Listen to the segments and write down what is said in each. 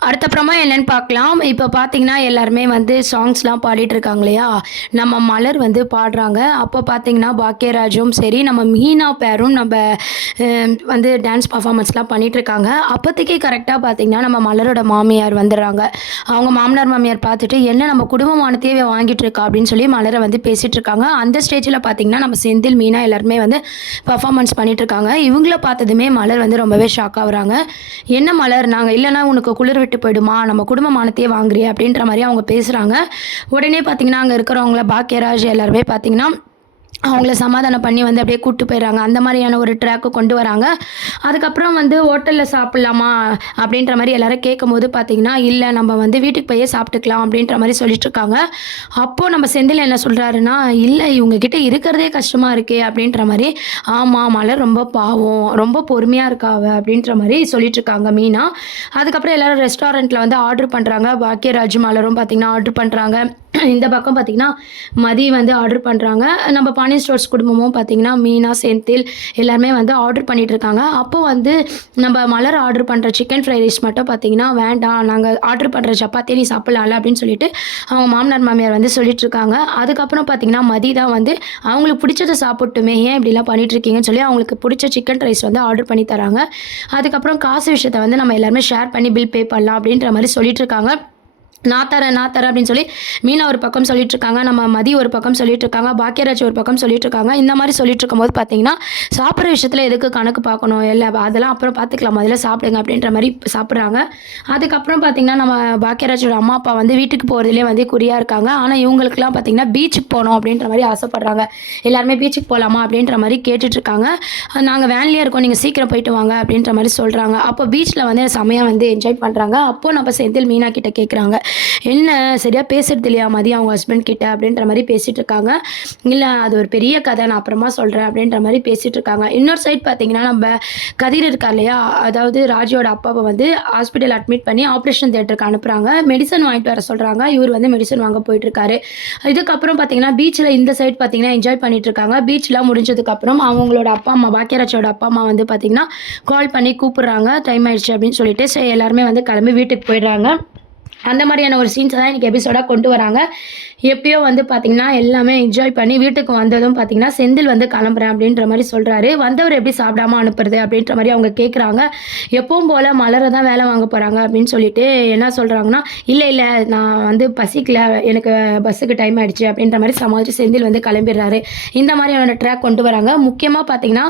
அடுத்தப்புறமா என்னன்னு பார்க்கலாம். இப்போ பார்த்தீங்கன்னா, எல்லாருமே வந்து சாங்ஸ்லாம் பாடிட்டு இருக்காங்க இல்லையா? நம்ம மலர் வந்து பாடுறாங்க. அப்போ பார்த்தீங்கன்னா, பாக்யராஜும் சரி, நம்ம மீனா பேரும் அ வந்து டான்ஸ் பெர்ஃபார்மன்ஸ்லாம் பண்ணிட்டுருக்காங்க. அப்போதைக்கு கரெக்ட்டா பார்த்தீங்கன்னா, நம்ம மலரோட மாமியார் வந்துடுறாங்க. அவங்க மாமனார், மாமியார் பார்த்துட்டு, "என்ன நம்ம குடும்பமானத்தையே இவ வாங்கிட்டு இருக்கா?" அப்படின்னு சொல்லி மலர வந்து பேசிட்டு இருக்காங்க. அந்த ஸ்டேஜ்ல பார்த்தீங்கன்னா, நம்ம செந்தில், மீனா எல்லாருமே வந்து பெர்ஃபார்மன்ஸ் பண்ணிட்டுருக்காங்க. இவங்கள பார்த்ததுமே மலர் வந்து ரொம்பவே ஷாக் ஆகுறாங்க. "என்ன மலர், நாங்க இல்லன்னா உனக்கு குளிர் விட்டு போயிடுமா? நம்ம குடும்ப மானத்தையே வாங்குறியே!" அப்படின்ற மாரி அவங்க பேசுறாங்க. உடனே பார்த்தீங்கன்னா, அங்க இருக்கிறவங்கள பாக்யராஜ் எல்லாருமே பார்த்தீங்கன்னா, அவங்கள சமாதானம் பண்ணி வந்து அப்படியே கூட்டு போயிடுறாங்க. அந்த மாரியான ஒரு ட்ராக்கு கொண்டு வராங்க. அதுக்கப்புறம் வந்து ஹோட்டல்ல சாப்பிடலாமா? அப்படின்ற மாரி எல்லாரும் கேட்கும்போது பார்த்தீங்கன்னா, "இல்ல நம்ம வந்து வீட்டுக்கு போயே சாப்பிட்டுக்கலாம்." அப்படின்ற மாரி சொல்லிட்டுருக்காங்க. அப்போ நம்ம செந்தில் என்ன சொல்றாருன்னா, "இல்ல இவங்க கிட்ட இருக்கிறதே கஷ்டமா இருக்கே." அப்படின்ற மாரி, "ஆமா மலர் ரொம்ப பாவம். ரொம்ப பொறுமையா இருக்கா அவ." அப்படின்ற மாரி சொல்லிட்டுருக்காங்க மீனா. அதுக்கப்புறம் எல்லாரும் ரெஸ்டாரண்ட்ல வந்து ஆர்டர் பண்றாங்க. பாக்யராஜ், மலரும் பார்த்தீங்கன்னா ஆர்டர் பண்றாங்க. இந்த பக்கம் பார்த்தீங்கன்னா, மதி வந்து ஆர்டர் பண்றாங்க. நம்ம பாண்டியன் ஸ்டோர்ஸ் குடும்பமும் பார்த்தீங்கன்னா, மீனா, செந்தில் எல்லாருமே வந்து ஆர்டர் பண்ணிட்டுருக்காங்க. அப்போ வந்து நம்ம மலர் ஆர்டர் பண்ற சிக்கன் ஃப்ரைட் ரைஸ் மட்டும் பார்த்தீங்கன்னா, "வேண்டாம் நாங்க ஆர்டர் பண்ற சப்பாத்தியே நீ சாப்பிடலாம்ல." அப்படின்னு சொல்லிட்டு அவங்க மாமனார், மாமியார் வந்து சொல்லிட்டுருக்காங்க. அதுக்கப்புறம் பார்த்தீங்கன்னா, மதி தான் வந்து அவங்களுக்கு பிடிச்சத சாப்பிடட்டுமே, ஏன் இப்படிலாம் பண்ணிட்டுருக்கீங்கன்னு சொல்லி அவங்களுக்கு பிடிச்ச சிக்கன் ரைஸ் வந்து ஆர்டர் பண்ணி தராங்க. அதுக்கப்புறம் காசு விஷயத்த வந்து நம்ம எல்லாருமே ஷேர் பண்ணி பில் பே பண்ணலாம் அப்படின்ற மாரி சொல்லிட்டுருக்காங்க. நான் தரேன் அப்படின்னு சொல்லி மீனா ஒரு பக்கம் சொல்லிட்டுருக்காங்க. நம்ம மதி ஒரு பக்கம் சொல்லிட்டுருக்காங்க. பாக்யராஜ் ஒரு பக்கம் சொல்லிட்டுருக்காங்க. இந்த மாரி சொல்லிட்டுருக்கும்போது பார்த்தீங்கன்னா, சாப்பிடுற விஷயத்துல எதுக்கு கணக்கு பார்க்கணும்? இல்ல அதெல்லாம் அப்புறம் பார்த்துக்கலாம். முதல்ல சாப்பிடுங்க அப்படின்ற மாரி சாப்பிடுறாங்க. அதுக்கப்புறம் பார்த்தீங்கன்னா, நம்ம பாக்யராஜோட அம்மா, அப்பா வந்து வீட்டுக்கு போறதிலயே வந்து குறியா இருக்காங்க. ஆனா இவங்களுக்கெல்லாம் பார்த்தீங்கன்னா, பீச்சுக்கு போணும் அப்படின்ற மாரி ஆசைப்படுறாங்க. எல்லாருமே பீச்சுக்கு போலாமா? அப்படின்ற மாரி கேட்டுட்டுருக்காங்க. நாங்க வேன்லயே இருக்கோம். நீங்க சீக்கிரம் போயிட்டு வாங்க அப்படின்ற மாரி சொல்றாங்க. அப்போ பீச்ல வந்து செமையா வந்து என்ஜாய் பண்றாங்க. அப்போ நம்ம செந்தில் மீனா கிட்ட கேட்குறாங்க. "என்ன சரியா பேசுறது இல்லையா மதியம் அவங்க ஹஸ்பண்ட் கிட்ட?" அப்படின்ற மாரி பேசிட்டு இருக்காங்க. "இல்ல அது ஒரு பெரிய கதை. நான் அப்புறமா சொல்றேன்." அப்படின்ற மாரி பேசிட்டு இருக்காங்க. இன்னொரு சைட் பார்த்தீங்கன்னா, நம்ம கதிர் இருக்கார் இல்லையா? அதாவது ராஜியோட அப்பாவ வந்து ஹாஸ்பிட்டல் அட்மிட் பண்ணி ஆப்ரேஷன் தியேட்டருக்கு அனுப்புறாங்க. மெடிசன் வாங்கிட்டு வர சொல்றாங்க. இவர் வந்து மெடிசன் வாங்க போயிட்டுருக்காரு. இதுக்கப்புறம் பார்த்தீங்கன்னா, பீச்ல இந்த சைட் பார்த்தீங்கன்னா, என்ஜாய் பண்ணிட்டு இருக்காங்க. பீச்லாம் முடிஞ்சதுக்கப்புறம் அவங்களோட அப்பா, அம்மா பாக்யராஜோட அப்பா, அம்மா வந்து பார்த்தீங்கன்னா, கால் பண்ணி கூப்பிடுறாங்க. டைம் ஆயிடுச்சு அப்படின்னு சொல்லிட்டு. சரி எல்லாருமே வந்து கிளம்பி வீட்டுக்கு போயிடுறாங்க. அந்த மாரியான ஒரு சீன்ஸ தான் இன்னைக்கு எபிசோடா கொண்டு வராங்க. எப்பயோ வந்து பார்த்தீங்கன்னா, எல்லாமே என்ஜாய் பண்ணி வீட்டுக்கு வந்ததும் பார்த்தீங்கன்னா, செந்தில் வந்து கிளம்புறேன் அப்படின்ற மாரி சொல்றாரு. வந்தவர் எப்படி சாப்பிடாம அனுப்புறது? அப்படின்ற மாரி அவங்க கேட்குறாங்க. எப்பவும் போல மலர தான் வேலை வாங்க போறாங்க அப்படின்னு சொல்லிட்டு என்ன சொல்றாங்கன்னா, இல்ல நான் வந்து பசிக்கல. எனக்கு பஸ்ஸுக்கு டைம் ஆயிடுச்சு அப்படின்ற மாரி சமாளிச்சு செந்தில் வந்து கிளம்பிடுறாரு. இந்த மாரியான ட்ராக் கொண்டு வராங்க. முக்கியமா பார்த்தீங்கன்னா,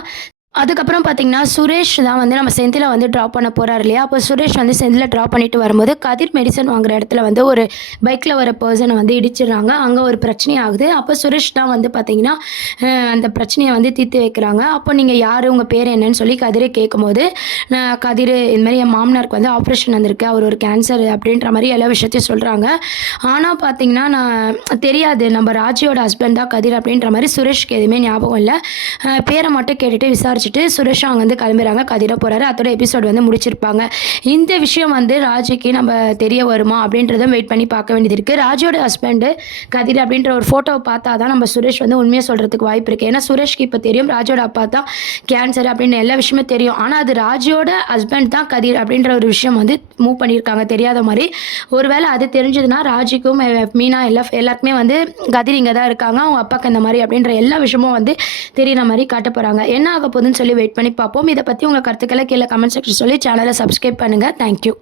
அதுக்கப்புறம் பார்த்தீங்கன்னா, சுரேஷ் தான் வந்து நம்ம செந்தில வந்து ட்ராப் பண்ண போறாரு இல்லையா? அப்போ சுரேஷ் வந்து செந்தில ட்ராப் பண்ணிட்டு வரும்போது, கதிர் மெடிசன் வாங்குற இடத்துல வந்து ஒரு பைக்ல வர பெர்சன வந்து இடிச்சிடுறாங்க. அங்க ஒரு பிரச்சனை ஆகுது. அப்போ சுரேஷ் தான் வந்து பார்த்தீங்கன்னா, அந்த பிரச்சனைய வந்து தீர்த்து வைக்கிறாங்க. அப்போ "நீங்க யாரு? உங்க பேர் என்னன்னு?" சொல்லி கதிர கேட்கும்போது, கதிரு இது மாரி என் மாமனாருக்கு வந்து ஆப்ரேஷன் வந்திருக்கு. அவர் ஒரு கேன்சர் அப்படின்ற மாரி எல்லா விஷயத்தையும் சொல்றாங்க. ஆனா பார்த்தீங்கன்னா, தெரியாது நம்ம ராஜியோட ஹஸ்பண்ட் தான் கதிர் அப்படின்ற மாரி சுரேஷ்க்கு எதுவுமே ஞாபகம் இல்ல. பேர மட்டும் கேட்டுட்டு விசாரிச்சுட்டு சுரேஷும் அங்கேருந்து கிளம்பிறாங்க. கதிரும் போறாரு. அதோட எபிசோட் வந்து முடிச்சிருப்பாங்க. இந்த விஷயம் வந்து ராஜிக்கு நம்ம தெரிய வருமா? அப்படின்றத வெயிட் பண்ணி பார்க்க வேண்டியது இருக்கு. ராஜியோட ஹஸ்பண்ட் கதிர் அப்படின்ற ஒரு ஃபோட்டோவ பார்த்தா தான் நம்ம சுரேஷ் வந்து உண்மைய சொல்றதுக்கு வாய்ப்பு இருக்கு. ஏன்னா சுரேஷ்க்கு இப்ப தெரியும் ராஜியோட அப்பா தான் கேன்சர் அப்படின்னு எல்லா விஷயமும் தெரியும். ஆனா அது ராஜியோட ஹஸ்பண்ட் தான் கதிர் அப்படின்ற ஒரு விஷயம் வந்து மூவ் பண்ணியிருக்காங்க தெரியாத மாரி. ஒருவேளை அது தெரிஞ்சதுன்னா ராஜிக்கும் மீனா எல்லாருக்குமே வந்து கதிர் இங்க தான் இருக்காங்க. அவங்க அப்பாக்கு இந்த மாரி அப்படின்ற எல்லா விஷயமும் வந்து தெரியிற மாரி காட்டப் போறாங்க. என்ன ஆக போகுதுன்னு சொல்லி வெயிட் பண்ணி பார்ப்போம். இத பத்தி உங்க கருத்துக்கள கீழ கமெண்ட் செக்ஷன் சொல்லி சேனல சப்ஸ்கிரைப் பண்ணுங்க. Thank you.